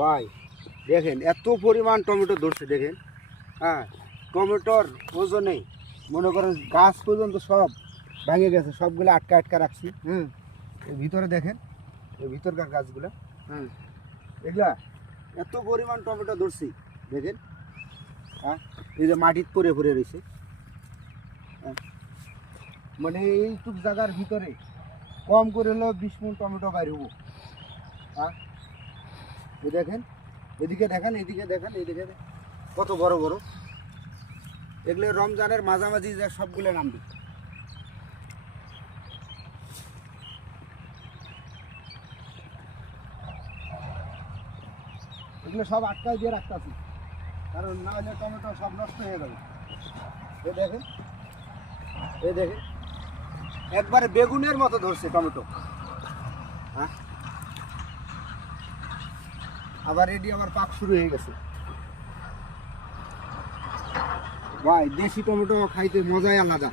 ভাই দেখেন এত পরিমাণ টমেটো ধরছে দেখেন। হ্যাঁ, টমেটোর ওজনে মনে করেন গাছ পর্যন্ত সব ভেঙে গেছে, সবগুলো আটকা আটকা রাখছি। এর ভিতরে দেখেন, এই ভিতরকার গাছগুলো, এগুলা এত পরিমাণ টমেটো ধরছি দেখেন। হ্যাঁ, এই যে মাটির পরে পরে রয়েছে। মানে এইটুক জায়গার ভিতরে কম করে হলেও 20 মণ টমেটো বাইর হবো। হ্যাঁ, এই দেখেন, এদিকে দেখেন, এদিকে দেখেন, এইদিকে কত বড় বড়। এগুলো রমজানের মাঝামাঝি যে সবগুলো নামবে। এগুলো সব আটকায় দিয়ে রাখতেছি, কারণ না হলে টমেটো সব নষ্ট হয়ে যাবে। এই দেখেন, এই দেখেন, একবারে বেগুনের মতো ধরছে টমেটো। হ্যাঁ, আবার এটি আবার পাক শুরু হয়ে গেছে। ভাই দেশি টমেটো খাইতে মজাই আলাদা।